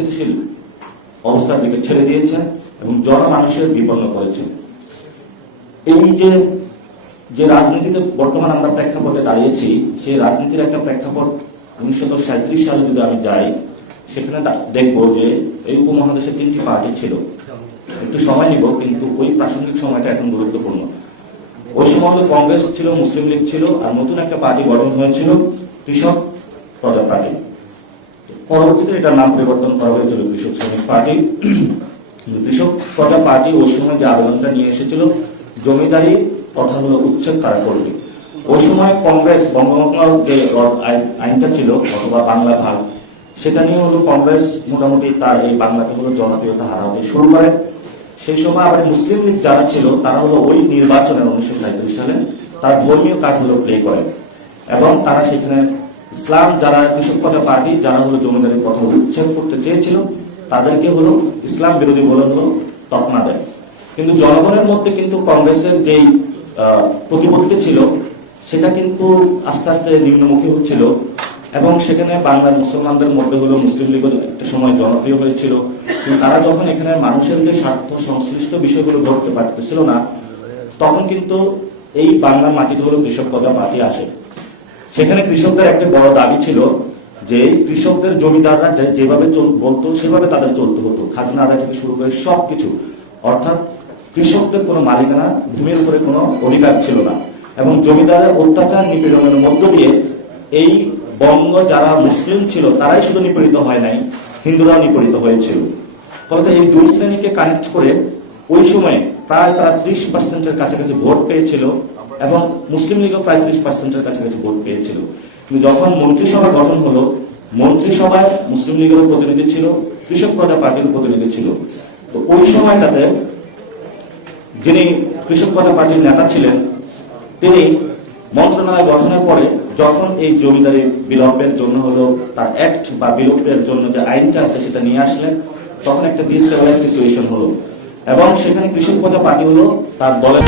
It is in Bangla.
অস্থিতিশীল অবস্থার দিকে ছেড়ে দিয়েছেন এবং জনমানুষের বিপন্ন করেছেন। এই যে রাজনীতিতে বর্তমান আমরা প্রেক্ষাপটে দাঁড়িয়েছি, সেই রাজনীতির একটা প্রেক্ষাপট 1937 সালে যদি আমি যাই, সেখানে দেখবো যে এই উপমহাদেশে 3টি পার্টি ছিল। একটু সময় নিব, কিন্তু ওই প্রাসঙ্গিক সময়টা এখন গুরুত্বপূর্ণ। ওই সময় কংগ্রেস ছিল, মুসলিম লীগ ছিল, আর নতুন একটা পার্টি গঠন হয়েছিল কৃষক প্রজা পার্টি। পরবর্তীতে এটার নাম পরিবর্তন করা হয়েছিল কৃষক শ্রমিক পার্টি। কৃষক প্রজা পার্টি ওই সময় যে আবেদনটা নিয়ে এসেছিল জমিদারি তথা হলো উচ্ছেদ কারাকর্মী। ওই সময় কংগ্রেস বঙ্গভঙ্গ যে আইনটা ছিল অথবা বাংলা ভাগ, সেটা নিয়ে হলো কংগ্রেস মোটামুটি তার এই বাংলাকে হলো জনপ্রিয়তা হারাতে শুরু করে। সেই সময় আবার মুসলিম লীগ যারা ছিল তারা হলো ওই নির্বাচনের 1937 সালে তার ধর্মীয় কাজগুলো প্লে করে এবং তারা সেখানে ইসলাম যারা কৃষক প্রজা পার্টি যারা হলো জমিদারি প্রথা উচ্ছেদ করতে চেয়েছিল তাদেরকে হলো ইসলাম বিরোধী বলে হলো তকমা দেয়। কিন্তু জনগণের মধ্যে কিন্তু কংগ্রেসের যেই প্রতিপত্তি ছিল সেটা কিন্তু আস্তে আস্তে নিম্নমুখী হচ্ছিল এবং সেখানে বাংলার মুসলমানদের মধ্যে হলো মুসলিম লীগ একটা সময় জনপ্রিয় হয়েছিল। কিন্তু তারা যখন এখানে মানুষের যে স্বার্থ সংশ্লিষ্ট বিষয়গুলো ধরতে পারতেছিল না, তখন কিন্তু এই বাংলার মাটিতে হলো কৃষক প্রজা পার্টি আসে। সেখানে কৃষকদের একটা বড় দাবি ছিল যে কৃষকদের জমিদাররা যেভাবে বলতো সেভাবে তাদের চলতে হতো, খাজনা আদায় থেকে শুরু করে সবকিছু। অর্থাৎ কৃষকদের কোনো মালিকানা ভূমির উপরে কোনো অধিকার ছিল না এবং জমিদারের অত্যাচার নিপীড়নের মধ্য দিয়ে এই বঙ্গ যারা মুসলিম ছিল তারাই শুধু নিপীড়িত হয় নাই, হিন্দুরাও নিপীড়িত হয়েছিল। ফলে এই দুই শ্রেণীকে কানেক্ট করে ওই সময় প্রায় তারা 30%-এর কাছাকাছি ভোট পেয়েছিল এবং মুসলিম লীগও প্রায় 30%-এর কাছাকাছি ভোট পেয়েছিল। কিন্তু যখন মন্ত্রিসভা গঠন হলো, মন্ত্রিসভায় মুসলিম লীগের প্রতিনিধি ছিল, কৃষক প্রজা পার্টির প্রতিনিধি ছিল। তো ওই সময়টাতে যিনি কৃষক প্রজা পার্টির নেতা ছিলেন তিনি মন্ত্রণালয় গঠনের পরে যখন এই জমিদারি বিলম্বের জন্য হলো তার অ্যাক্ট বা বিলম্বের জন্য যে আইনটা আছে সেটা নিয়ে আসলেন, তখন একটা ডিস্টেবিলাইজ সিচুয়েশন হলো এবং সেখানে কৃষক প্রজা পার্টি হলো তার দলের